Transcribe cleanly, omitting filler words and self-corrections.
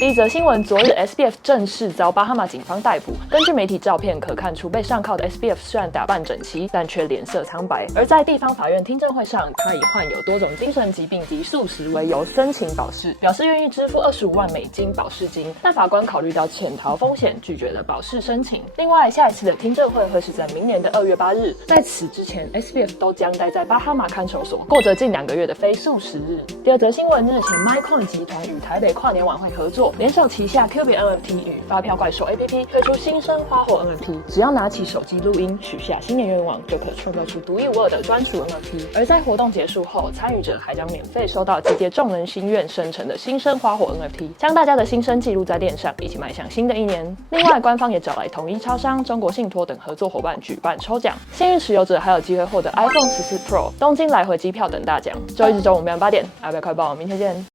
第一则新闻：昨日 SBF 正式遭巴哈马警方逮捕。根据媒体照片可看出，被上铐的 SBF 虽然打扮整齐，但却脸色苍白。而在地方法院听证会上，他以患有多种精神疾病及素食为由申请保释，表示愿意支付25万美金保释金。但法官考虑到潜逃风险，拒绝了保释申请。另外，下一次的听证会会是在明年的2月8日。在此之前 ，SBF 都将待在巴哈马看守所，过着近2个月的非素食日。第二则新闻：日前 MyCoin 集团与台北跨年晚会合作，联手旗下 Qbit NFT 与发票怪兽 APP 推出新生花火 NFT， 只要拿起手机录音，许下新年愿望，就可创造出独一无二的专属 NFT。而在活动结束后，参与者还将免费收到集结众人心愿生成的新生花火 NFT， 将大家的心声记录在链上，一起迈向新的一年。另外，官方也找来统一超商、中国信托等合作伙伴举办抽奖，幸运持有者还有机会获得 iPhone 14 Pro、东京来回机票等大奖。周一至周五每晚8点，阿贝快报，明天见。